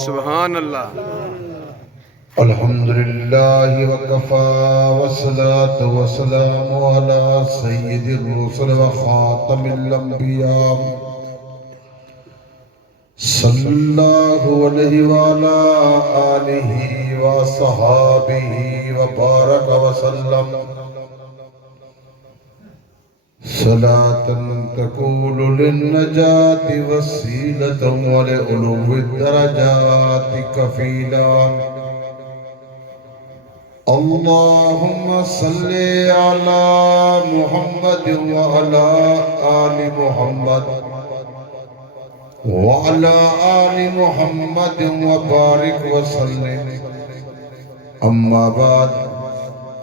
سبحان اللہ. الحمد لله وكفى والصلاة والسلام على سيد الرسل وخاتم الأنبياء صلى الله عليه وعلى آله وصحابه وبارك وسلم صلاة تكون للنجاة وسيلة ولعلو الدرجات كفيلا. اللهم صل على محمد وعلى آل محمد وعلى آل محمد وبارك وسلم. أما بعد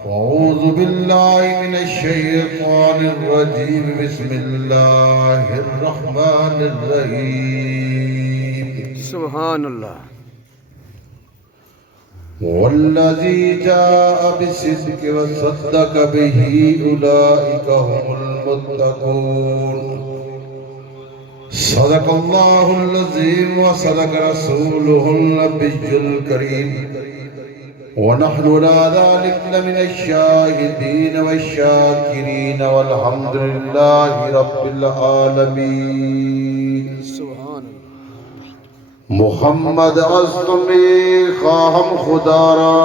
فأعوذ بالله من الشيطان الرجيم. بسم الله الرحمن الرحيم. سبحان اللہ. والذي جاء بالصدق وصدق به أولئك هم المتقون. صدق الله العظيم وصدق رسوله النبي الكريم ونحن على ذلك لمن الشاهدين والشاكرين والحمد لله رب العالمين. سبحان اللہ. محمد از تمہیں خواہم خدا را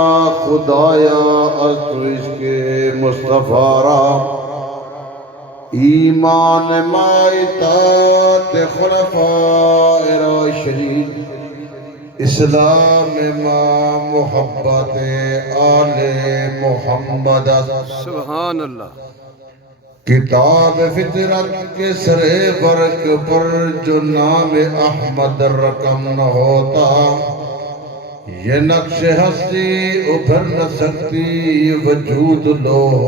خدایا از تو عشق مصطفیٰ را ایمان ما اطاعت خلفاء راشدین اسلام ما محبت آل محمد. سبحان اللہ. کتاب فطرت کے سرے برق پر جو نام احمد رقم نہ ہوتا یہ نقش ہستی ابھر نہ سکتی وجود لوح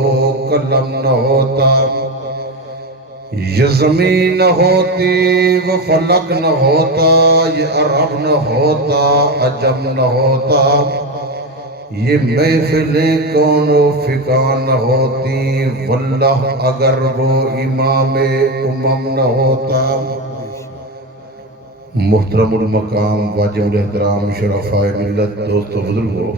قلم نہ ہوتا یہ زمین نہ ہوتی وہ فلک نہ ہوتا یہ عرب نہ ہوتا عجم نہ ہوتا یہ محفلیں کون و فکان نہ ہوتی واللہ اگر وہ امام امم نہ ہوتا. محترم المقام واجب الاحترام شرفاء ملت دوستو بزرگو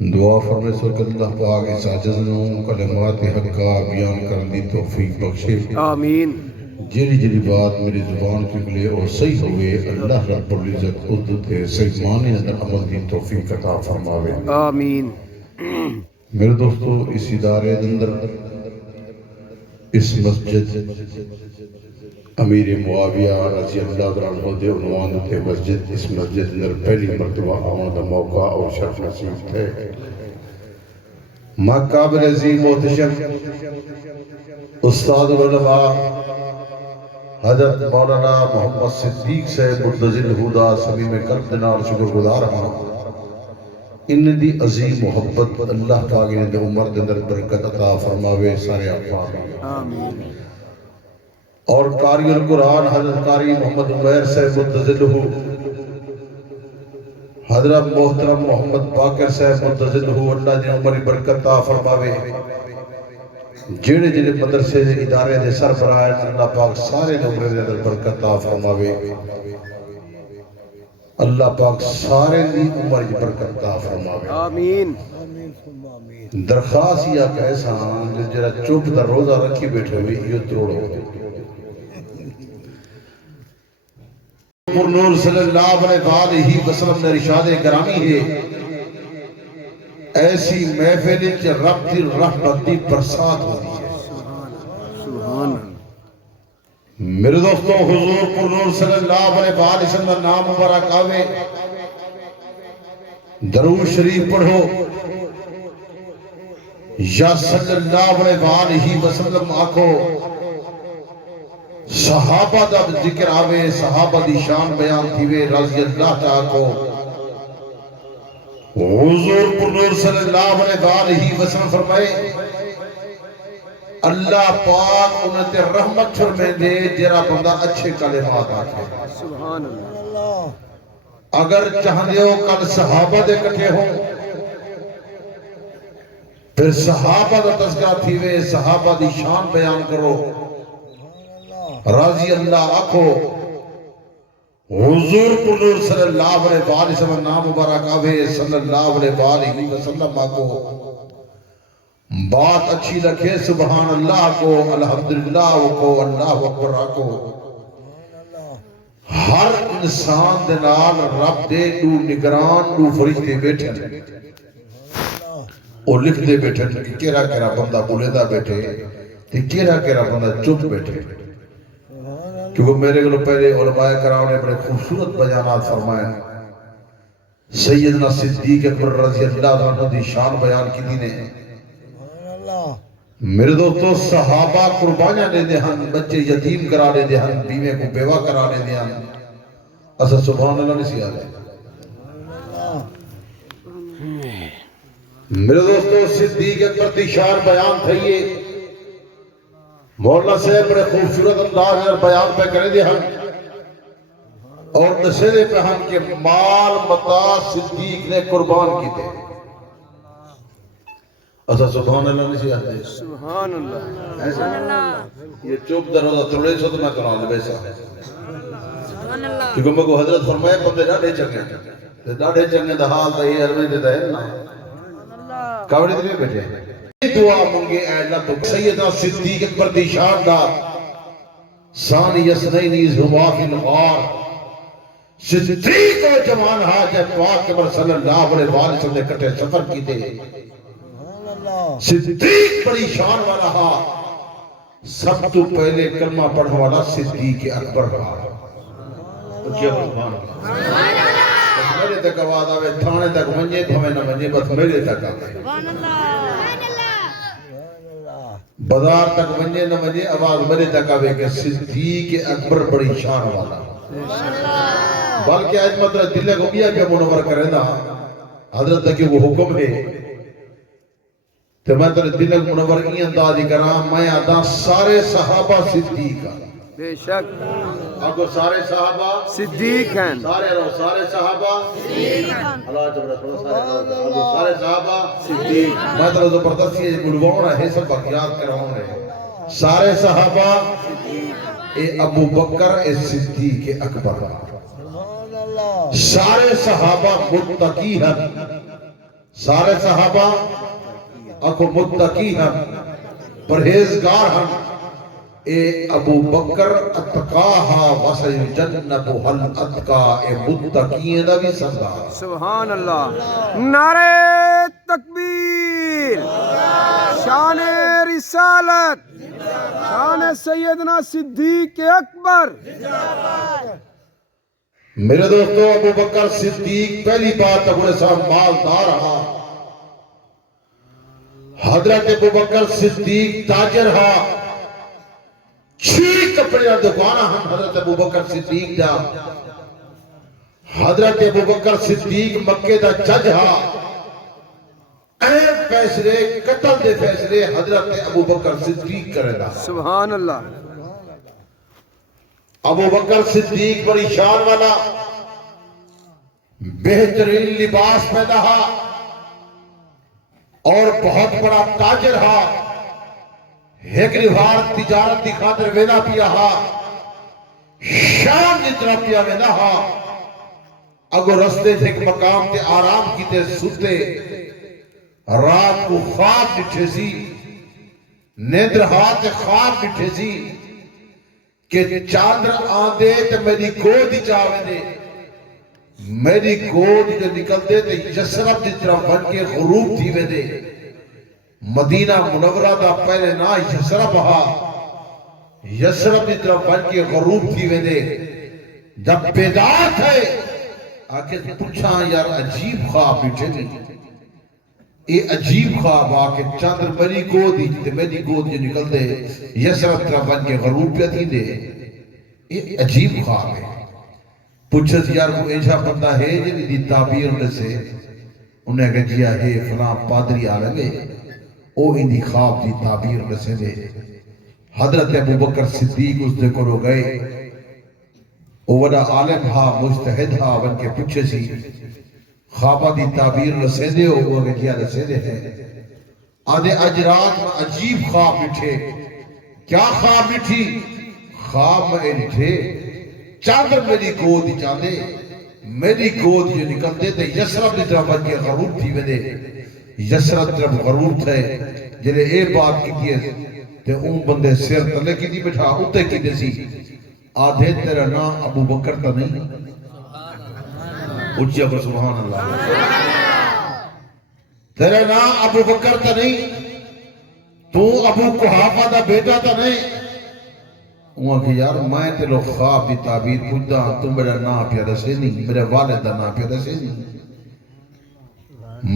دعا فرمائے سو کہ اللہ پاک اس عاجزنوں کلمات حق کا بیان کرنے توفیق بخشے. آمین. جری جری بات میری زبان کے لئے اور صحیح ہوئے اللہ رب العزت قدرت صحیح معنی اندر عمل کی توفیق عطا فرماوے. آمین. میرے دوستو اس ادارے اندر اس مسجد امیر معاویہ رضی اللہ عنہ دے عنوان تے مسجد اس مسجد اندر پہلی مرتبہ آمد موقع اور شرف نصیب ہے. مقابل عظیم محتشم استاد العلماء حضرت مولانا محمد صدیق صاحب مدظل ہدا سمیم قلب دنار شکر گزار ہاں ان دی عظیم محبت اللہ پاک نے دے عمر دندر برکت عطا فرماوے سارے آمین. اور قاری القرآن حضرت قاری محمد عمیر صاحب مدظل ہو حضرت محترم محمد باقر صاحب مدظل ہو اللہ نے عمر برکت عطا فرماوے. جڑے جڑے مدرسے ادارے دے سربراہ اللہ پاک سارے عمر دے برکت عطا فرماوے. اللہ پاک سارے دی عمر دی برکت عطا فرماوے. آمین. درخواست یا کیسا جڑا چوپ دا روزہ رکھی بیٹھے ہوئے یہ توڑو. نور صلی اللہ علیہ وسلم نے ارشاد گرامی ہے ایسی محفل کہ رب دی رحمت دی برسات ہوتی ہے. سبحان اللہ. میرے دوستو حضور پر نور صلی اللہ علیہ وسلم نام مبارک آوے درود شریف پڑھو یا صلی اللہ علیہ وسلم آکھو صحابہ دا ذکر آوے صحابہ دی شان بیان تھیوے رضی اللہ تعالیٰ کو حضور پر نور صلی اللہ علیہ وسلم فرمائے اللہ پاک انہیں تے رحمت چھرمیں دے جرا بندہ اچھے کلمات آکھے. سبحان اللہ. اگر چاہنے ہو کل صحابہ دے کٹھے ہوں پھر صحابہ دا تذکرہ تھیوے صحابہ دی شان بیان کرو رضی اللہ آکھو حضور قلور صلی اللہ علیہ وآلہ وسلم نام مبارک آوے صلی اللہ علیہ وآلہ وسلم کو بات اچھی لکھے سبحان اللہ کو الحمدللہ کو اللہ اکبر کو ہر انسان دے نال رب دے دو نگران دو فرشتے بیٹھے اور لکھ دے بیٹھے کہ کیرا کیرا بندہ بولے دا بیٹھے کہ کیرا کیرا بندہ چپ بیٹھے کیونکہ میرے کو پہلے علماء کرام نے بڑے خوبصورت بیانات فرمائے سیدنا صدیق اکبر رضی اللہ عنہ دی شان بیان کی دی نے میرے دوستو صحابہ قربانیاں دے دے ہن بچے یتیم کرا دے دے ہن بیوے کو بیوہ کرا دے دے ہن اسا سبحان اللہ نہیں سی آلے میرے دوستو صدیق اکبر دی شان بیان تھئیے مولانا صاحب بڑے خوبصورت انداز میں بیان پہ کرے دے ہن اور نشے پہ ہم کہ مال متا صدیق نے قربان کی تھے اسا سبحان اللہ نہیں سی آتے سبحان اللہ ایسا یہ چوب در روزہ تھوڑے سو تو میں کرا لے ویسا کیونکہ میں کو حضرت فرمایا بندے ڈاڑے چنگے ڈاڑے چنگے دا حال دا یہ عربی دیتا ہے نا کاوڑی دے بیٹھے دعا منگے اے اللہ تو سیدنا صدیق اکبر دی شان دا ثانی یسنینی زما فی الغار صدیق و جوان حاج پاک اکبر صلی اللہ علیہ وآلہ وسلم نے کٹے سفر کی تھے صدیق بڑی شان والا ہا سب تو پہلے کلمہ پڑھا والا صدیق اکبر ہا کیا سبحان اللہ بس میرے تک آواز آوے تھانے تک منجے بھوے نہ منجے بس میرے تک آوے بازار تک منجے نہ منجے آواز میرے تک آوے کہ صدیق اکبر بڑی شان والا بلکہ آج مطلب دل کو بیا کیا منور کرے نا حضرت تک وہ حکم ہے تو میں تیرے دل منور ای اندازی کرام میں آدھا سارے صحابہ صدیق ہیں بے شک آگو سارے صحابہ صدیق ہیں سارے رہو سارے صحابہ صدیق ہیں اللہ جب رسول آگو سارے صحابہ صدیق میں تیرے زبردستی ہے گلواؤں ہے سب باقیات کراؤں ہے سارے صحابہ اے ابو بکر اے صدیق اکبر سارے صحابہ متقی ہیں سارے صحابہ اکو متقی ہیں پرہیزگار ہیں اے ابو بکر اتقاہا وسیجنبہ الاتقا اے متقین دا بھی سردار سبحان اللہ نعرہ تکبیر شان رسالت شان سیدنا صدیق اکبر میرے دوستو ابو بکر صدیق پہلی بات ابو صاحب مالدار رہا حضرت ابو بکر صدیق تاجر ہا چھ کپڑے دکانا ہم حضرت ابو بکر صدیق دا حضرت ابو بکر صدیق مکہ دا جج ہا اہم فیصلے قتل دے فیصلے حضرت ابو بکر صدیق کرے دا سبحان اللہ ابو بکر صدیق بڑی شان والا بہترین لباس پیدا ہا اور بہت بڑا تاجر ہا ایک ریوار تجارت دی خاطر وینا پیا ہا شام جتنا پیا وینا ہا اگو رستے سے ایک مقام تے آرام کی تے ستے رات کو خواب بٹھے سی نیندر ہاتھ خواب بٹھے سی کہ چاندر آندے تے میری گود چاوے دے میری گود جو نکل دے تے یسرب جتنا بن کے غروب تھی وے دے مدینہ منورہ دا پہلے نا یسرب ہا یسرب جتنا بن کے غروب تھی وے دے جب بیدار تھے آکے پوچھا یار عجیب خواب بیٹھے نہیں اے عجیب خواب آکے چاندر میری گود تے میری گود جو نکل دے یسرب جتنا بن کے غروب پہ تھی دے اے عجیب خواب ہے پوچھت یار وہ ایجا بندہ ہے جنہی دی تعبیر انہیں سے انہیں کہا جیا ہے فلاں پادری آلگے او اندی خواب دی تعبیر انہیں سے دے حضرت ابو بکر صدیق اس دے کرو گئے او وڈا عالم ہا مجتہد ہا ون کے پوچھے سی خوابہ دی تعبیر انہیں سے دے او اگر کیا انہیں سے دے ہے آدھے اجرات میں عجیب خواب بٹھے کیا خواب بٹھی خواب میں انٹھے چادر میری گود ہی چاندے میری گود جو نکلتے تھے یسرب دی طرف بچے غروب تھی ویدے یسرب طرف غروب تھے جنہیں اے بات کی دیئے تے اون بندے سیر تلے کی دی بٹھا اتے کی دی سی آدھے تیرا نا ابو بکر تا نہیں اچھا پر سبحان اللہ تیرا نا ابو بکر تا نہیں تو ابو قحافہ دا بیٹا تا نہیں وہاں کہ یار میں تے لوگ خواب دی تعبیر پوچھتا ہوں تم میرا نا پیادہ سے نہیں میرے والد دا نا پیادہ سے نہیں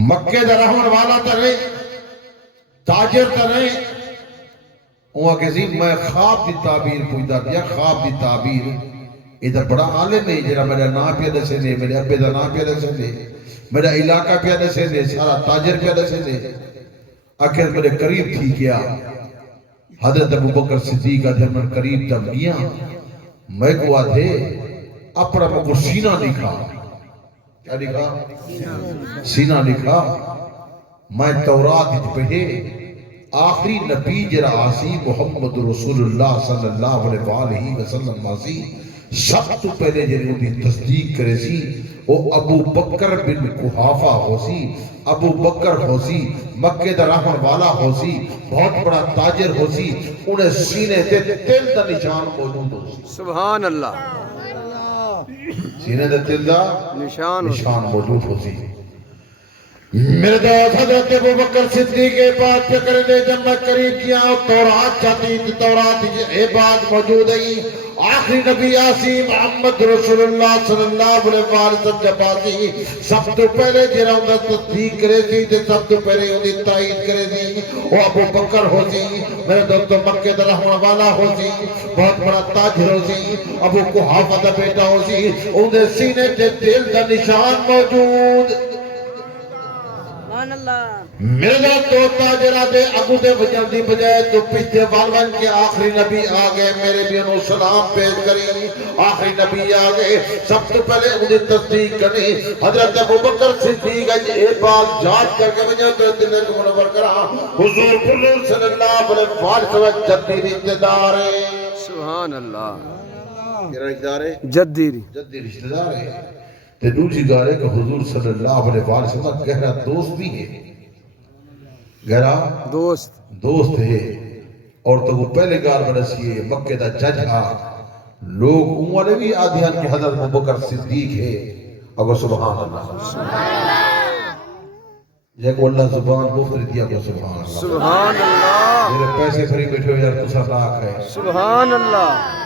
مکہ دا رحمن والا تا نہیں تاجر تا نہیں وہاں کہ سی میں خواب دی تعبیر پوچھتا دیا خواب دی تعبیر ادھر بڑا عالم ہے جرا میرا نا پیادہ سے نہیں میرے ابے دا نا پیادہ سے نہیں میرا علاقہ پیادہ سے نہیں سارا تاجر پیادہ سے نہیں آخر میرے قریب تھی کیا حضرت ابو بکر صدیقہ دھرمن قریب تھا میاں میں کو آدھے اپنا کو سینہ لکھا کیا لکھا سینہ لکھا میں تورات پڑھے آخری نبی جرا آسی محمد رسول اللہ صلی اللہ علیہ وسلم آسی سب تو پہلے جنہیں انہیں تصدیق کرے سی وہ ابو بکر بن قحافہ ہو سی ابو بکر ہو سی مکہ دا رحمن والا ہو سی بہت بڑا تاجر ہو سی انہیں سینے تے تل دا نشان موجود ہو سی سبحان اللہ سینے تے تل دا نشان موجود ہو سی میرے دوست حضرت ابو بکر صدیق کے بات پہ کرے دے جب میں قریب کیا تورات چاہتی تھی تورات یہ بات موجود ہے آخری نبی آسی محمد رسول اللہ صلی اللہ علیہ وسلم جب آسی سب تو پہلے جنہا انہیں تصدیق کرے تھی سب تو پہلے انہیں تائید کرے تھی وہ ابو بکر ہو سی میرے دوست مکہ دا رحمہ والا ہو سی بہت بڑا تاجر ہو سی ابو قحافہ دا بیٹا ہو سی انہیں سینے تے دل دا نشان موجود میرے دوست تو تاجرہ دے ابو دے بجان دی بجائے تو پچھتے والوان کے آخری نبی آگئے میرے بھی انہوں سلام پیش کری آخری نبی آگئے سب تو پہلے انہیں تصدیق کرنی حضرت ابو بکر صدیق ہے ایک بات جات کر کے مجھے تو دلے کو منور کرا حضور کلور صلی اللہ علیہ وسلم جدید اقتدار ہے سبحان اللہ کیا اقتدار ہے جدید رشتہ دار ہے تے دوسری گار ہے کہ حضور صلی اللہ علیہ وسلم گہرا دوست بھی ہے گہرا دوست ہے اور تو وہ پہلے گار برسی ہے مکہ دا جج ہا لوگ عمر بھی آدھیان کہ حضرت ابو بکر صدیق ہے اگر سبحان اللہ یہ کو اللہ زبان مفت دیا کو سبحان اللہ سبحان اللہ میرے پیسے فری بیٹھے ہو یار کچھ لاکھ ہے سبحان اللہ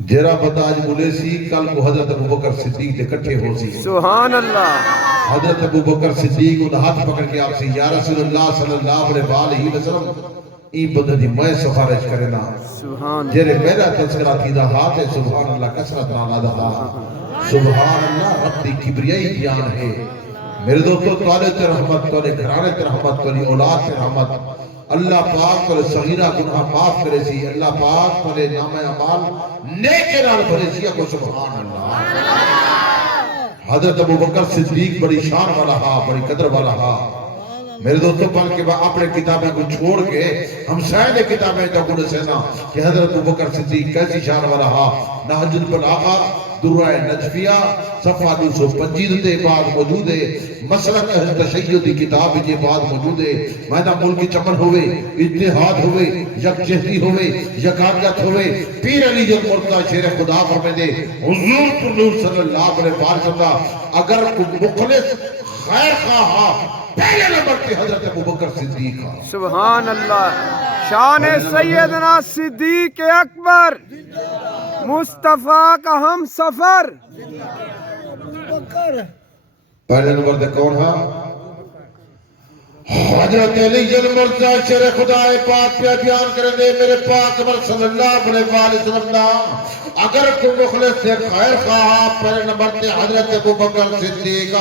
جیرا بتا آج ملے سی کل کو حضرت ابو بکر صدیق دے کٹھے ہو سی سبحان اللہ حضرت ابو بکر صدیق انہا ہاتھ پکڑ کے آپ سے یا رسول اللہ صلی اللہ علیہ وسلم ای بندہ دی میں سفارش کرنا سبحان جیرے میرا تذکرہ تھی دا ہاتھ ہے سبحان اللہ کسرت رانا دا سبحان اللہ رب دی کبریائی جان ہے میرے دوستو توالے تے رحمت توالے گھرانے تے رحمت توالے اولاد تے رحمت اللہ پاک پر صغیرہ گناہ معاف کرے سی اللہ پاک پر نام اعمال نیکے نال بھرے سی کو سبحان اللہ حضرت ابو بکر صدیق بڑی شان والا ہا بڑی قدر والا ہا میرے دوستوں پل کے بعد اپنے کتابیں کو چھوڑ کے ہم شاید کتابیں تو گنے سینا کہ حضرت ابو بکر صدیق کیسی شان والا ہا نہج البلاغہ درائے نجفیہ صفحہ 225 دے بعد موجود ہے مسلک اہل تشیع دی کتاب جے بعد موجود ہے میدہ ملکی چمن ہوئے اتحاد ہوئے یک جہدی ہوئے یکانیت ہوئے پیر علی جن مرتضی شیر خدا فرمے دے حضور پر صلی اللہ علیہ وسلم اگر مخلص خیر خواہ پہلے نمبر کی حضرت ابو بکر صدیق سبحان اللہ شان سیدنا صدیق اکبر مصطفیٰ کا ہم سفر پہلے نمبر دے کون ہاں حضرت علی جل مرتضی شیر خدا پاک پہ بیان کریں دے میرے پاک عمر صلی اللہ علیہ وسلم اگر کوئی مخلص سے خیر خواہ پہلے نمبر تے حضرت ابو بکر صدیق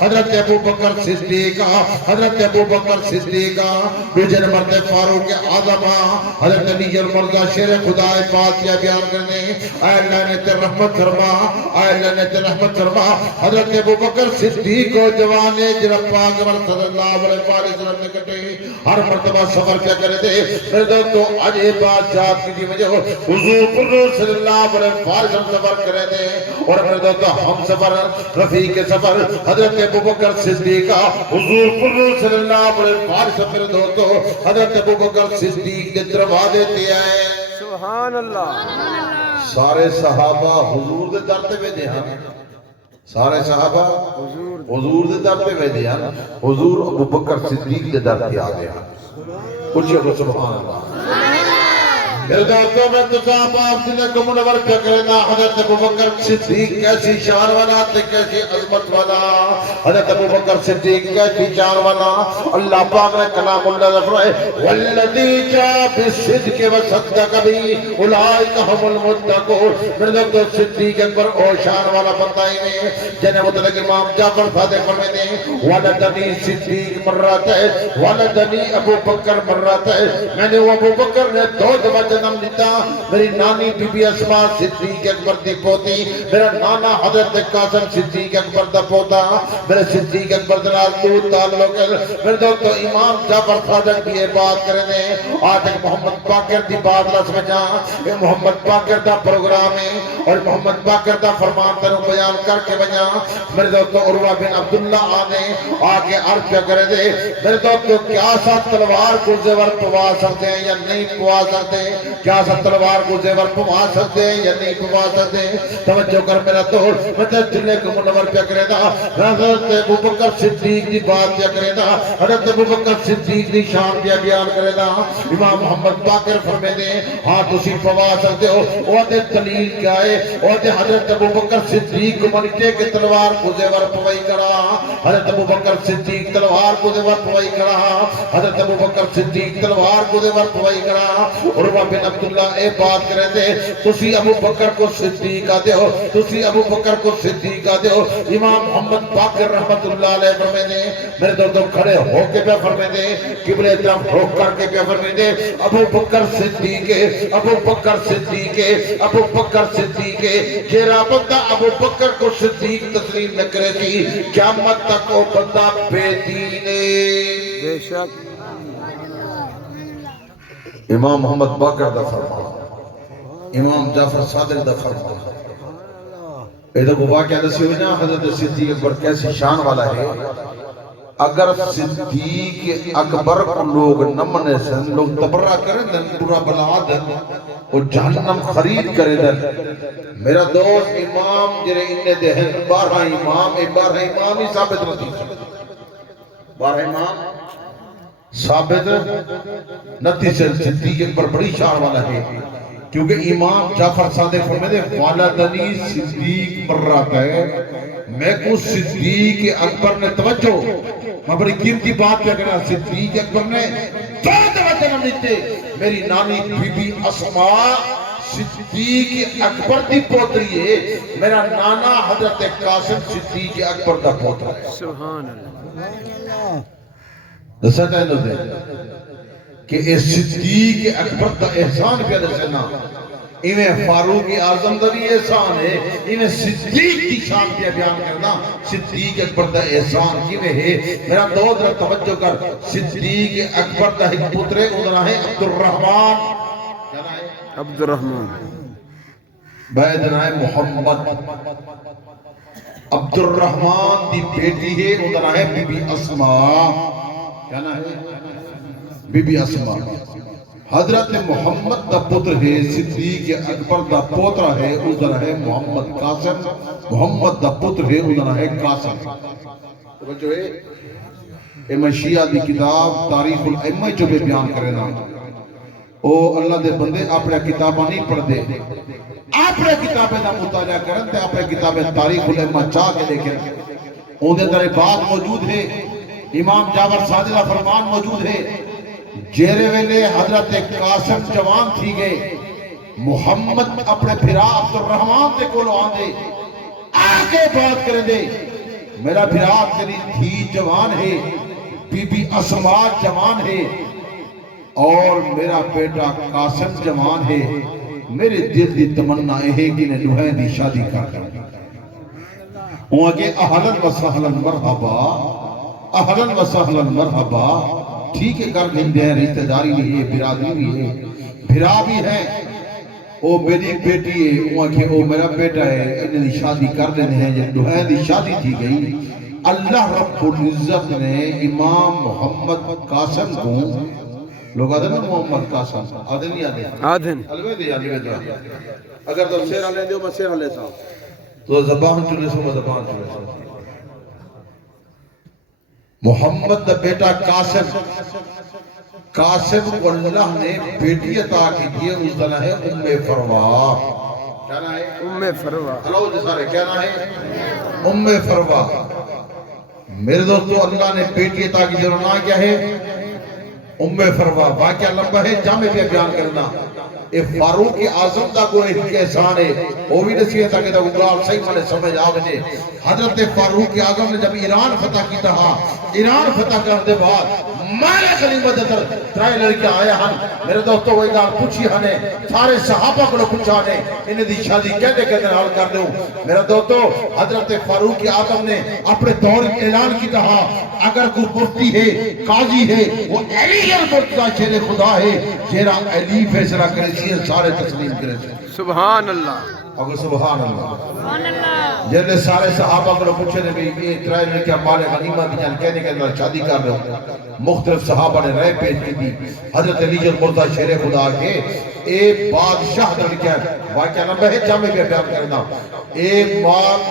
حضرت ابو بکر صدیق حضرت ابو بکر صدیق دوسرے نمبر تے فاروق اعظم حضرت علی جل مرتضی شیر خدا پاک پہ بیان کرنے اے اللہ نے تے رحمت فرما اے اللہ نے تے رحمت فرما حضرت ابو بکر صدیق کو جوان جناب پاک عمر صلی اللہ علیہ وسلم نے کٹے ہر مرتبہ سفر کیا کرے تھے میرے دوستو آج یہ بات یاد کیجیے مجھے حضور صلی اللہ علیہ وسلم سفر کرے تھے اور میرے دوستو ہم سفر رفیق سفر حضرت ابوبکر صدیق حضور صلی اللہ علیہ وسلم میرے دوستو حضرت ابوبکر صدیق کے دربا دیتے ہیں سبحان اللہ سارے صحابہ حضور دے در تے ویندے ہن سارے صحابہ حضور دے در تے ویندے ہن حضور ابوبکر صدیق دے در تے آ گئے ہن پوچھو سبحان اللہ میرے دوستوں میں تو صاحب آپ سے کو منور کیا کرنا حضرت ابوبکر صدیق کیسی شان والا تھے کیسی عظمت والا حضرت ابوبکر صدیق کیسی شان والا اللہ پاک نے کلام اللہ فرمائے والذی جاء بالصدق وصدق به اولئک هم المتقون میرے دوستوں صدیق اکبر اور شان والا بندہ ہی نے جنہیں مطلق امام جعفر صادق فرماتے ہیں ولدنی صدیق مرات ہے ولدنی ابوبکر مرات ہے میں نے وہ ابوبکر نے دو دفعہ جنم لیتا میری نانی بی بی اسماء صدیق اکبر دی پوتی میرا نانا حضرت قاسم صدیق اکبر دا پوتا میرے صدیق اکبر دنال دور تعلق میرے دوستو امام جعفر صادق بھی یہ بات کرنے آج ایک محمد باقر دی بات رس میں جہاں یہ محمد باقر دا پروگرام ہے اور محمد باقر دا فرمان تنو بیان کر کے بجا میرے دوستو عروہ بن عبداللہ آنے آگے عرض کیا کرے دے میرے دوستو کیا سا تلوار کو زیور پوا سکتے ہیں یا نہیں پوا سکتے کیا سب تلوار کو زیور پوا سکتے ہیں یا نہیں پوا سکتے توجہ کر میرا توڑ مجھے دلے کو منور پیا کرے دا حضرت ابوبکر صدیق دی بات پیا کرے دا حضرت ابوبکر صدیق دی شان پیا بیان کرے دا امام محمد باقر فرمے دے ہاں تسی پوا سکتے ہو وہ دے دلیل کیا ہے وہ دے حضرت ابوبکر صدیق کو منیتے کہ تلوار کو زیور پوائی کرا حضرت ابوبکر صدیق تلوار کو زیور پوائی کرا حضرت ابوبکر صدیق تلوار کو زیور پوائی کرا عروہ بن عبداللہ اے بات کرے دے تسی ابو بکر کو صدیق آدے ہو تسی ابو بکر کو صدیق آدے ہو امام محمد باقر رحمت اللہ علیہ فرمے دے میرے دوستوں کھڑے ہو کے پہ فرمے دے قبلے طرف روک کر کے پہ فرمے دے ابو بکر صدیق ابو بکر صدیق ابو بکر صدیق جیرا بندہ ابو بکر کو صدیق تسلیم نہ کرے تھی قیامت تک وہ بندہ بے دینے بے شک امام محمد باقر دا فرمان امام جعفر صادق دا فرمان ایدہ کو واقعہ دسی ہوئی نا حضرت صدیق اکبر کیسی شان والا ہے اگر صدیق اکبر کو لوگ نمنے سے لوگ تبرہ کریں دن پورا بلا دن اور جہنم خرید کرے دن میرا دوست امام جرے انہیں دہن 12 امام ہی ثابت رہتی 12 امام ثابت نتی سے صدیق اکبر بڑی شان والا ہے کیونکہ امام جعفر صادق فرمائے دے والدنی صدیق مرات ہے میں کو صدیق اکبر نے توجہ میں بڑی قیمتی بات کیا کرنا صدیق اکبر نے دو توجہ نہ لیتے میری نانی بی بی اسماء صدیق اکبر دی پوتری ہے میرا نانا حضرت قاسم صدیق اکبر دا پوتر ہے سبحان اللہ دسا چاہے نو دے کہ اس صدیق اکبر دا احسان پہ دسنا انہیں فاروق اعظم دا بھی احسان ہے انہیں صدیق کی شان پہ بیان کرنا صدیق اکبر دا احسان کیویں ہے میرا دو ذرا توجہ کر صدیق اکبر دا ایک پتر ادھر ہے عبد الرحمن عبد الرحمن بعد ہے محمد عبد الرحمن دی بیٹی ہے ادھر ہے بی بی اسماء کیا نا ہے بی بی اسماء حضرت محمد دا پتر ہے صدیق اکبر دا پوترا ہے ادھر ہے محمد قاسم محمد دا پتر ہے ادھر ہے قاسم توجہ ہے امام شیعہ دی کتاب تاریخ الائمہ جو بھی بیان کرے نا او اللہ دے بندے اپنے کتاباں نہیں پڑھ دے اپنے کتابیں دا مطالعہ کرن تے اپنے کتابیں تاریخ الائمہ چاہ کے دیکھیں ان دے اندر بات موجود ہے امام جعفر صادق کا فرمان موجود ہے جیرے ویلے حضرت قاسم جوان تھی گئے محمد اپنے بھرا عبد الرحمن دے کولو آن دے آگے بات کریں دے میرا بھرا تیری دھی جوان ہے بی بی اسماء جوان ہے اور میرا بیٹا قاسم جوان ہے میرے دل دی تمنا ہے کہ نے نوحین دی شادی کر کر وہاں کے اہلن و سہلن مرحبا اہلاً و سہلاً مرحبا ٹھیک ہے کر دیں دیں رشتہ داری بھی ہے برادری بھی ہے بھرا بھی ہے او میری بیٹی ہے وہ کہ او میرا بیٹا ہے انہیں دی شادی کر دینے ہیں جن دوہین دی شادی تھی گئی اللہ رب العزت نے امام محمد قاسم کو لوگ آدھے نا محمد قاسم آدھے نہیں آدھے آدھن الویدہ اگر تو سیرہ لے دیو میں سیرہ لے ساؤں تو زبان چلے سو میں زبان چلے سو محمد دا بیٹا قاسم کو اللہ نے بیٹی عطا کی دیئے اس دن ہے ام فروا کہنا ہے ام فروا اللہ جی سارے کہنا ہے ام فروا میرے دوستو اللہ نے بیٹی عطا کی دیئے نام کیا ہے ام فروا واقعہ لمبا ہے جامع پہ بیان کرنا اے فاروق اعظم دا کو ایک احسان ہے وہ بھی نصیحت ہے کہ گال صحیح منے سمجھ آگے حضرت فاروق اعظم نے جب ایران فتح کی تھا ایران فتح کرنے بعد مالا خلیمت در ترائے لڑکے آیا ہن میرے دوستو وہ گال پوچھی ہنے سارے صحابہ کو پوچھا نے انہیں دی شادی کہتے کہتے حال کر دوں میرے دوستو حضرت فاروق اعظم نے اپنے دور اعلان کی تھا اگر کوئی مفتی ہے قاضی ہے وہ علی المرتضی شیر خدا ہے جیرا علی فیصلہ کرے چیئے سارے تسلیم کرے سبحان اللہ اگر سبحان اللہ جیسے سارے صحابہ کو پوچھے نے بھی یہ اترائے نے کیا مال غنیمہ دی جان کہنے کے اندر شادی کر رہے ہو مختلف صحابہ نے رائے پیش کی دی حضرت علی المرتضی شیر خدا کے اے بادشاہ در کیا واقعہ نمبر ہے جامع پہ بیان کرنا اے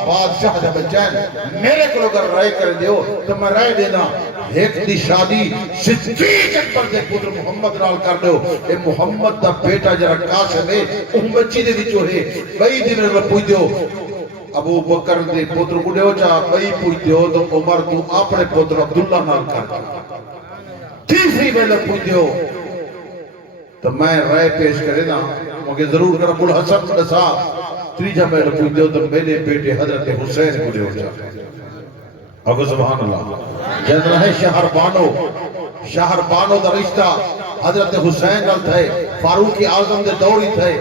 بادشاہ جب چین میرے کو اگر رائے کر دیو تو میں رائے دینا ایک دی شادی صدیق اکبر دے پتر محمد نال کر دیو اے محمد دا بیٹا جرا قاسم ہے بچی دے وچوں ہے کئی دن میں پوچھ دیو ابو بکر دے پتر کو دیو چاہ کئی پوچھ دیو تو عمر تو اپنے پتر عبداللہ نال کر تیسری میں پوچھ دیو تو میں رائے پیش کرے نا مجھے ضرور کر ابو الحسن نسا تریجہ میں پوچھ دیو تو میرے بیٹے حضرت حسین کو دیو چاہ اگو سبحان اللہ جیسا ہے شہر بانو دا رشتہ حضرت حسین نال تھے فاروق اعظم دے دوری تھے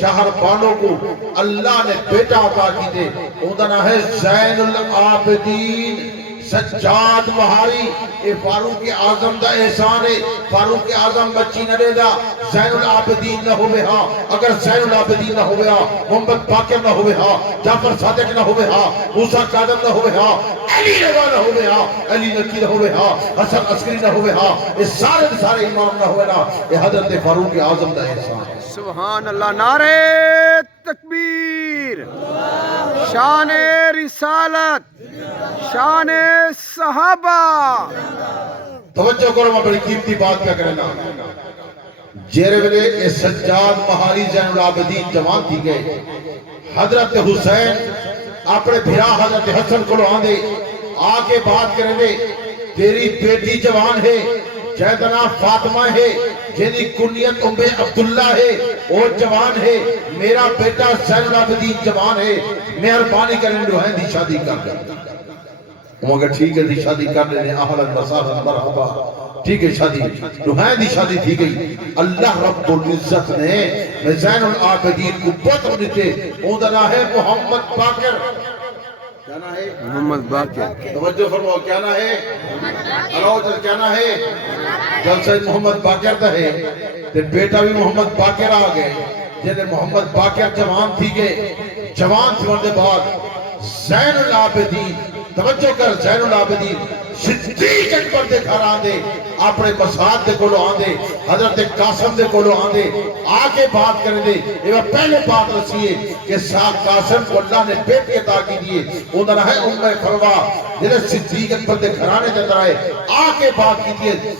شہر بانو کو اللہ نے بیٹا عطا کی دے اندھنا ہے زین العابدین سجاد مہاری اے فاروق اعظم دا احسان ہے فاروق اعظم بچی نہ دے دا زین العابدین نہ ہوئے ہاں اگر زین العابدین نہ ہوئے ہاں محمد باقر نہ ہوئے ہاں جعفر صادق نہ ہوئے ہاں موسیٰ قادم نہ ہوئے ہاں علی رضا نہ ہوئے ہاں علی نکی نہ ہوئے ہاں حسن عسکری نہ ہوئے ہاں اس سارے امام نہ ہوئے نا یہ حضرت فاروق اعظم دا احسان ہے سبحان اللہ نعرہ تکبیر شان رسالت شان صحابہ توجہ کرو میں بڑی قیمتی بات پہ کرنا جیرے ویلے اس سجاد مہاری زین العابدین جوان تھی گئے حضرت حسین اپنے بھرا حضرت حسن کو لو آندے آگے بات کریں دے تیری بیٹی جوان ہے جیدنا فاطمہ ہے جنہی کنیت ام عبداللہ ہے وہ جوان ہے میرا بیٹا زین العابدین جوان ہے مہربانی کریں روحین دی شادی کر دیں وہ اگر ٹھیک ہے دی شادی کر دیں اہلا مساحا مرحبا ٹھیک ہے شادی روحین دی شادی تھی گئی اللہ رب العزت نے زین العابدین کو پتر دیتے اندنا ہے محمد باقر کہنا ہے محمد باقر توجہ فرماؤ کہنا ہے اللہ کہنا ہے جب سے محمد باقر دا ہے تے بیٹا بھی محمد باقر آ گئے جنہیں محمد باقر جوان تھی گئے جوان تھی ہونے بعد زین العابدین توجہ کر زین العابدین صدیق اکبر دے گھر آن دے اپنے مساد دے کولو آن دے حضرت قاسم دے کولو آن دے آگے بات کریں دے یہ پہلے بات رسیے کہ قاسم کو اللہ نے بیٹی عطا کی دیئے اندر ہے ام فروا جنہیں صدیق اکبر دے گھرانے دے اندر آئے آگے بات کی دیئے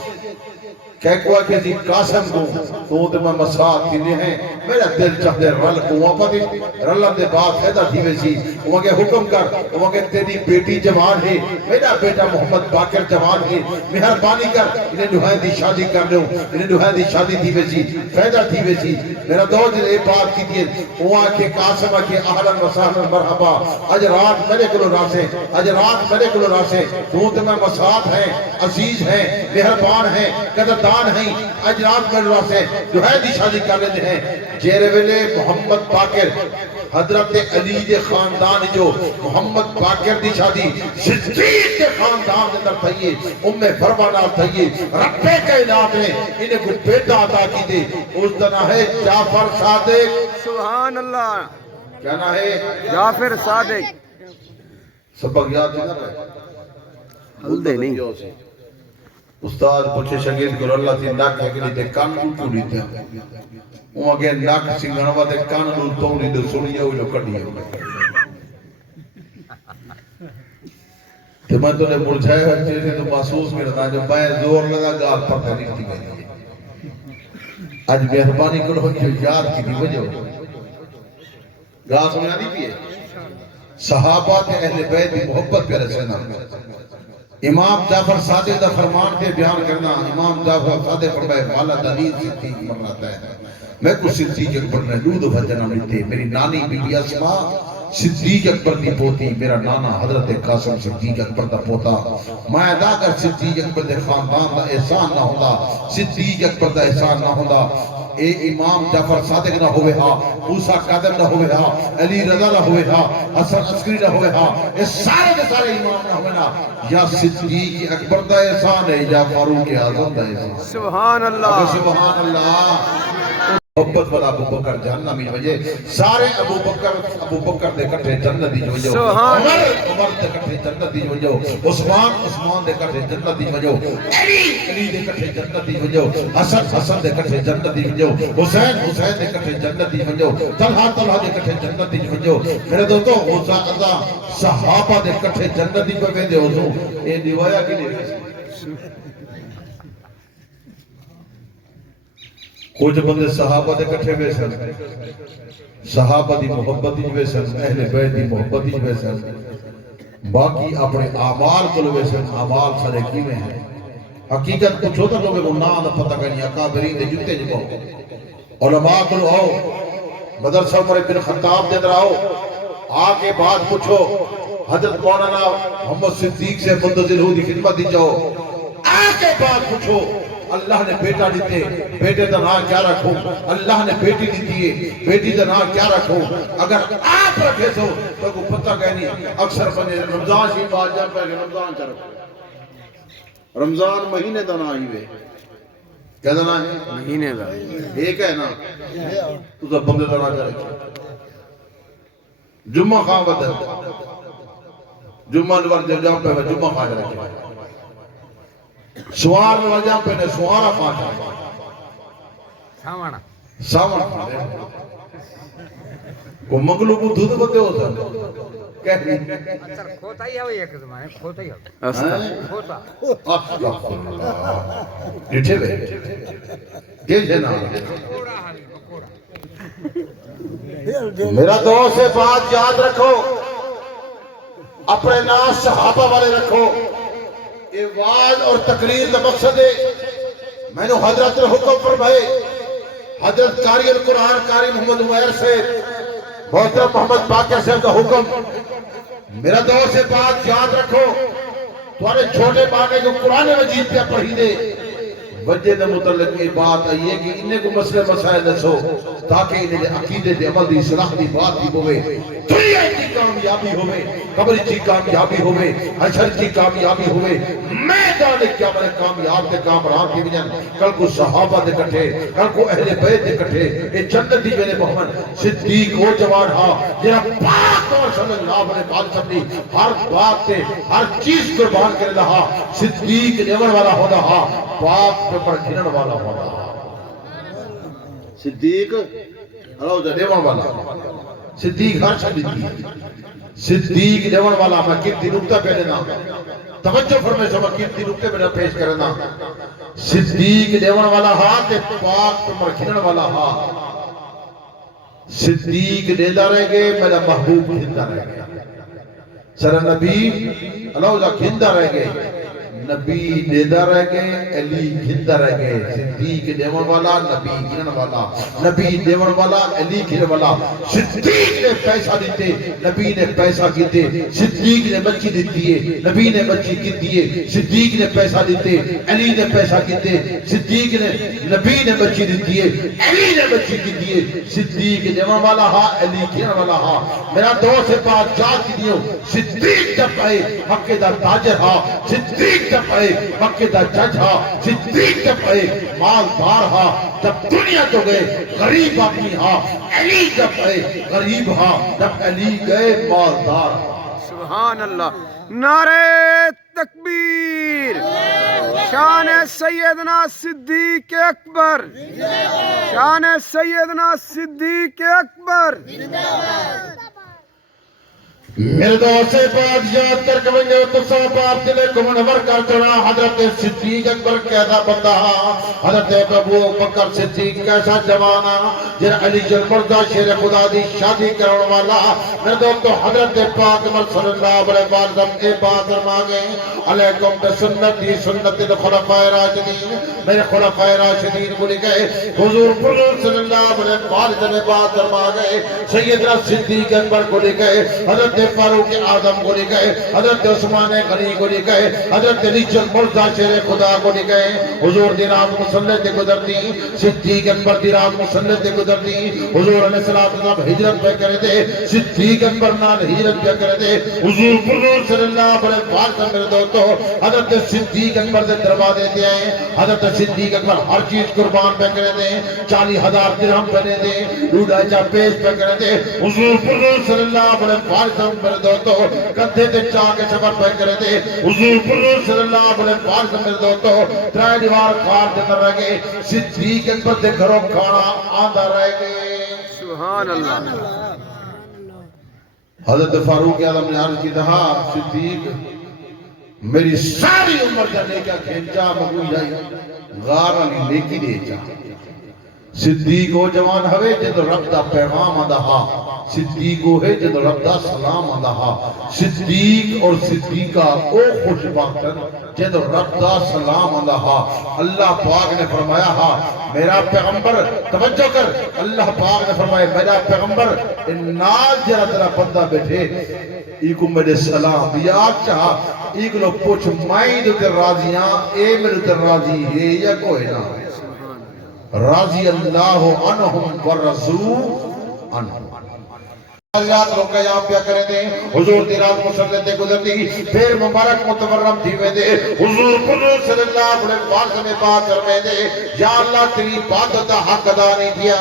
کہہ کوئی کہ جی قاسم کو تو دے میں مساد کی نہیں ہیں میرا دل چاہتے رل کو وہاں دے رلن دے بات فیدہ تھی ویسی وہاں کے حکم کر وہاں کے تیری بیٹی جوان ہے میرا بیٹا محمد باقر جوان ہے مہربانی کر انہیں نوہین دی شادی کر لوں انہیں نوہین دی شادی تھی ویسی فیدہ تھی ویسی میرا دو جن ایک بات کی دیئے وہاں کے قاسمہ کے اہلاً وسہلاً مرحبا اج رات میرے کلو راسے اج رات میرے کلو راسے تو دے میں مساد ہیں عزیز ہیں مہربان ہیں قدردان پہچان ہیں اجرات میں سے جو ہے دی شادی کر لیتے ہیں جیرے ویلے محمد باقر حضرت علی دے خاندان جو محمد باقر دی شادی صدیق دے خاندان دے اندر تھئیے فرمانا تھئیے رب کائنات نے انہیں کو بیٹا عطا کی دے اس دن ہے جعفر صادق سبحان اللہ کیا نا ہے جعفر صادق سبق یاد نہیں رہے ہل دے نہیں استاد پوچھے شاگرد کو اللہ تھی ناک ہے کہ نہیں تے کان کیوں نہیں تے وہ اگے ناک سنگھنوا تے کان نو توڑی دے سنیا ہوئی لو کڈی تے میں تو نے مرجھایا ہے چہرے تو محسوس کرتا جو میں زور لگا گال پر نہیں تھی گئی آج مہربانی کرو جو یاد کی دی وجہ گال سنیا نہیں پیے صحابہ کے اہل بیت کی محبت پہ رسینا امام جعفر صادق دا فرمان پہ بیان کرنا امام جعفر صادق فرمائے والا دلیل صدیق مرناتا ہے میں کو صدیق اکبر نے دودھ بھجنا ملتے میری نانی بی بی اسما صدیق اکبر دی پوتی میرا نانا حضرت قاسم صدیق اکبر دا پوتا میں ادا کر صدیق اکبر دے خاندان دا احسان نہ ہوتا صدیق اکبر دا احسان نہ ہوتا اے امام جعفر صادق نہ ہوئے ہاں موسیٰ قادم نہ ہوئے ہاں علی رضا نہ ہوئے ہاں حسن عسکری نہ ہوئے ہاں یہ سارے کے سارے امام نہ ہوئے نا یا صدیق اکبر دا احسان ہے یا فاروق اعظم دا احسان سبحان اللہ سبحان اللہ محبت والا ابو بکر جہنم کی وجہ سارے ابو بکر دے کٹھے جنت دی وجہ عمر دے کٹھے جنت دی وجہ عثمان دے کٹھے جنت دی وجہ علی دے کٹھے جنت دی وجہ حسن دے کٹھے جنت دی وجہ حسین دے کٹھے جنت دی وجہ طلحہ دے کٹھے جنت دی وجہ میرے دوستو غوثہ اعظم صحابہ دے کٹھے جنت دی وجہ دے حضور اے دیوایا کی نہیں کچھ بندے صحابہ دے کٹھے ہوئے سن صحابہ دی محبت دی ہوئے سن اہل بیت دی محبت دی ہوئے سن باقی اپنے اعمال کو ہوئے سن اعمال سارے کیویں ہیں حقیقت کچھ ہوتا لوگے کو نہ پتہ کرنی اکابرین دے جوتے جبو علماء کو آؤ مدرسہ عمر بن خطاب دے اندر آؤ آگے بات پوچھو حضرت مولانا محمد صدیق سے منتظر ہو دی خدمت دی جاؤ آگے بات پوچھو اللہ نے بیٹا دیتے بیٹے دا نام کیا رکھو اللہ نے بیٹی دیتی ہے بیٹی دا نام کیا رکھو اگر آپ رکھے سو تو کو پتہ کہنی اکثر بنے رمضان ہی بات جان پہ رمضان چا رکھو رمضان مہینے دا نام ہی وے کیا دا نام ہے مہینے دا ایک ہے نا تو دا بندے دا نام چا رکھو جمعہ خواہ بدل جمعہ نور جام پہ جمعہ خواہ جا رکھو سوار میں وجہ پہ نے سوارا پاتا ساوانا ساوانا کو مغلوب دودھ بتے ہوتا کہہ رہی اچھا کھوتا ہی ہے وہ ایک زمانے کھوتا ہی ہوتا کھوتا ڈٹھے بے دیجھے نا میرا دوست سے بات یاد رکھو اپنے ناس صحابہ والے رکھو یہ وعد اور تقریر کا مقصد ہے میں نے حضرت حکم فرمائے حضرت قاری القرآن قاری محمد عمیر سے محترم محمد باقر صاحب کا حکم میرا دور سے بات یاد رکھو تمہارے چھوٹے باقے جو قرآن مجید پہ پڑھی دے وجہ دے متعلق یہ بات آئی ہے کہ انہیں کو مسئلے مسائل دسو تاکہ انہیں عقیدے دے عمل دی صلاح دی بات دی ہوئے دنیا کی کامیابی ہوئے قبر کی کامیابی ہوئے حشر کی کامیابی ہوئے میدان کیا میں کامیاب کے کامران کی بجن کل کو صحابہ دے کٹھے کل کو اہل بیت دے کٹھے اے جنت دی میرے محمد صدیق ہو جوان ہاں جنہا پاک اور صلی اللہ علیہ وسلم ہر بات تے ہر چیز قربان کر رہا صدیق نیور والا ہونا ہاں پاک پہ پر گھنن والا ہونا صدیق اللہ جا نیور والا صدیق ہر شد دیتی صدیق نیور والا میں کتنی نکتہ پہ لینا توجہ فرمائے سو میں کتنی نکتہ پہ پیش کرنا صدیق نیور والا ہاں تے پاک پہ پر گھنن والا ہاں صدیق نیدہ رہ گئے میرا محبوب گھندہ رہ گئے سر نبی اللہ جا گھندہ رہ گئے نبی دیدہ رہ گئے علی گھندہ رہ گئے صدیق دیون والا نبی گھنن والا نبی دیون والا علی گھنن والا صدیق نے پیسہ دیتے نبی نے پیسہ کیتے صدیق نے بچی دیتی ہے نبی نے بچی کیتی ہے صدیق نے پیسہ دیتے علی نے پیسہ کیتے صدیق نے نبی نے بچی دیتی ہے علی نے بچی کیتی ہے صدیق دیون والا ہاں علی گھنن والا ہاں میرا دوست سے بات جات کی دیو صدیق جب آئے مکہ دا تاجر ہاں صدیق جب آئے مکہ دا جج ہاں صدیق جب آئے مالدار ہاں جب دنیا تو گئے غریب آدمی ہاں علی جب آئے غریب ہاں جب علی گئے مالدار سبحان اللہ نعرہ تکبیر شان سیدنا صدیق اکبر شان سیدنا صدیق اکبر میرے دوست سے بات یاد کر کے بنگے تو سب آپ دلے کو منور کر چڑھا حضرت صدیق اکبر کیسا بندہ حضرت ابو بکر صدیق کیسا جوانا جن علی جلمردہ شیر خدا دی شادی کرنے والا میرے دوست حضرت پاک عمر صلی اللہ علیہ وسلم کے بات فرماگے علیکم بسنتی سنت الخلفاء راشدین میرے خلفاء راشدین بولی گئے حضور صلی اللہ علیہ وسلم بات فرماگے سیدنا صدیق اکبر بولی گئے حضرت فاروق اعظم کو لے گئے حضرت عثمان غنی کو لے گئے حضرت علی جلمردہ شیر خدا کو لے گئے حضور دی رات مسلح تے گزرتی صدیق اکبر دی رات مسلح تے گزرتی حضور علیہ السلام ہجرت پہ کرے دے صدیق اکبر نال ہجرت پہ کرے دے حضور صلی اللہ علیہ وسلم میرے دوستو حضرت صدیق اکبر دے دروازے تے آئے حضرت صدیق اکبر ہر چیز قربان پہ کرے دے 40,000 درہم پہ دے دے روڈا چا پیش پہ کرے دے حضور صلی اللہ علیہ وسلم میرے دوستو کندھے تے چاہ کے سفر پہ کرے دے حضور صلی اللہ علیہ وسلم میرے دوستو ترائے دیوار کھار دے کر رہ گئے صدیق اکبر دے گھروں کھانا آندہ رہ گئے سبحان اللہ حضرت فاروق اعظم نے عرض کی تھا صدیق میری ساری عمر جانے کا کھینچا مگوئی جائی غار علی لیکی دے جا صدیق و جوان ہوئے جد رب دا پیغام آدھا صدیق ہے جد رب دا سلام آدھا صدیق اور صدیقہ او خوش باقتن جد رب دا سلام آدھا اللہ پاک نے فرمایا میرا پیغمبر توجہ کر اللہ پاک نے فرمایا میرا پیغمبر نال جرہ ترہ بندہ بیٹھے ایکو میرے سلام دیا چاہا ایک لوگ پوچھ مائیں دو تر راضیاں اے میرے تر راضی ہے یا کوئی نہ راضی اللہ عنہم والرسول عنہم یاد روکا یہاں پیا کرے دے حضور دی رات مسلح تے گزرتی پھر مبارک متورم تھیوے دے حضور صلی اللہ علیہ وسلم بات کرنے دے یا اللہ تیری عبادت حق ادا نہیں دیا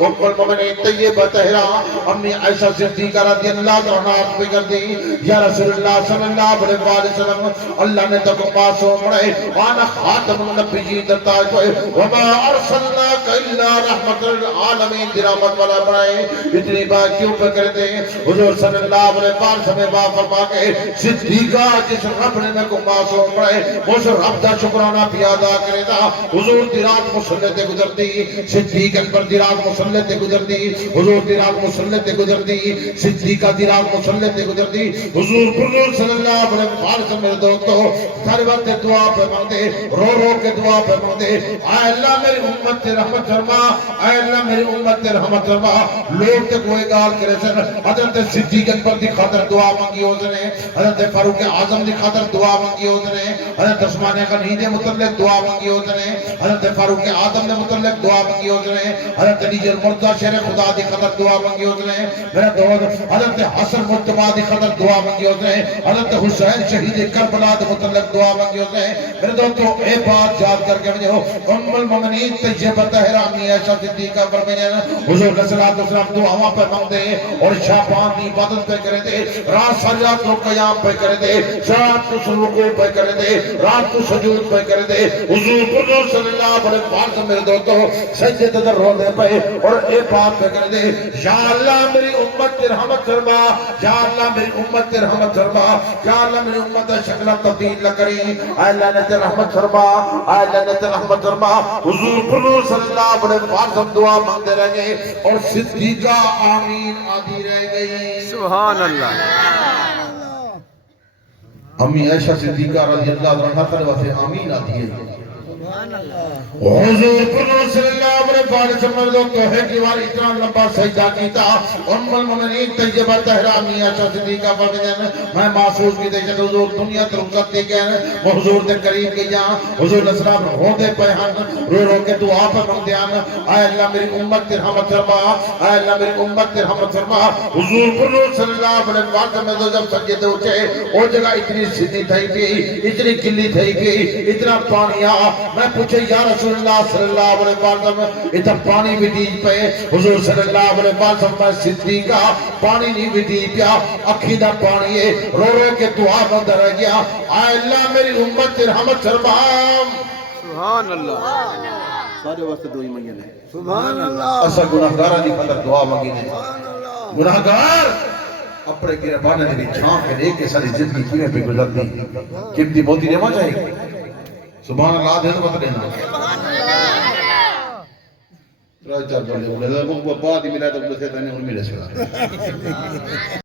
ام المؤمنین طیبہ طاہرہ امی عائشہ صدیقہ رضی اللہ عنہا فکر دی یا رسول اللہ صلی اللہ علیہ وسلم اللہ نے تو پاسوں پڑھے وانا خاتم النبیین درتاج پڑھے وما ارسلناک الا رحمت العالمین درامت والا پڑھے اتنی بات کیوں پہ کرتے حضور صلی اللہ علیہ وسلم با فرما کے صدیقہ جس رب نے میں کو معصوم پڑھے اس رب دا شکرانہ بھی ادا کرے دا حضور دی رات مسلح تے گزرتی صدیق اکبر دی رات مسلح تے گزرتی حضور دی رات مسلح تے گزرتی صدیقہ دی رات مسلح تے گزرتی حضور صلی اللہ علیہ وسلم میرے دوستو ہر وقت دعا پہ مانگتے رو رو کے دعا پہ مانگتے اے اللہ میری امت تے رحمت فرما اے اللہ میری امت تے رحمت فرما لوگ تے کوئی گال کرے سن حضرت صدیق اکبر دی خاطر دعا مانگی ہوتے نے حضرت فاروق اعظم دی خاطر دعا مانگی ہوتے نے حضرت عثمان غنی دے متعلق دعا مانگی ہوتے نے حضرت فاروق اعظم دے متعلق دعا مانگی ہوتے نے حضرت علی جلمردہ شیر خدا دی خاطر دعا مانگی ہوتے نے میرے دوست حضرت حسن مجتبی دی خاطر دعا مانگی ہوتے نے حضرت حسین شہید کربلا دے متعلق دعا مانگی ہوتے نے میرے دوستو اے بات یاد کر کے مجھے ام المؤمنین طیبہ طاہرہ امی عائشہ صدیقہ فرمایا حضور صلی اللہ علیہ وسلم دعاواں پہ مانگتے اور شابان دی عبادت پہ کرے دے رات سجاد کو قیام پہ کرے دے رات کو رکوع پہ کرے دے رات کو سجود پہ کرے دے حضور صلی اللہ علیہ وسلم میرے دوستو سجدے تے رو دے پے اور اے بات پہ کرے دے یا اللہ میری امت تے رحمت فرما یا اللہ میری امت تے رحمت فرما یا اللہ میری امت تے شکل تبدیل نہ کری اے اللہ نے تے رحمت فرما اے اللہ نے تے رحمت فرما حضور صلی اللہ علیہ وسلم دعا مانگتے رہ گئے اور صدیقہ آمین آدھی رہ گئی سبحان اللہ امی عائشہ صدیقہ رضی اللہ عنہ تعالی سے آمین آتی ہے حضور صلی اللہ علیہ وسلم تو ہے کہ وہ اتنا لمبا سجدہ کیتا ام المؤمنین طیبہ طاہرہ امی عائشہ صدیقہ فرماتے ہیں میں محسوس کی تے کہ حضور دنیا تے رخصت دے گئے وہ حضور دے قریب گیا حضور صلی اللہ علیہ وسلم ہوندے پے ہن رو رو کے دعا فرماندے ہیں اے اللہ میری امت تے رحمت فرما اے اللہ میری امت تے رحمت فرما حضور صلی اللہ علیہ وسلم جب سجدے اٹھے وہ جگہ اتنی سیدھی تھی گئی اتنی گلی تھی گئی اتنا پانی آ میں پوچھے یا رسول اللہ صلی اللہ علیہ وسلم اتنا پانی بھی دیج پہ حضور صلی اللہ علیہ وسلم میں صدیقہ پانی نہیں بھی دیج پیا اکھی دا پانی ہے رو رو کے دعا بند رہ گیا اے اللہ میری امت تے رحمت فرما سبحان اللہ سارے واسطے دعائی منگے نے سبحان اللہ اسا گناہگارہ دی خاطر دعا مانگی نے گناہگار اپنے گربانے دی چھان کے لے کے ساری زندگی کیویں پہ گزرتی قیمتی موتی رہنا چاہیے سبحان اللہ دے تو بتا دینا سبحان اللہ ترا چار بندے بولے بعد ہی ملا تو بس تے نے ملے سلا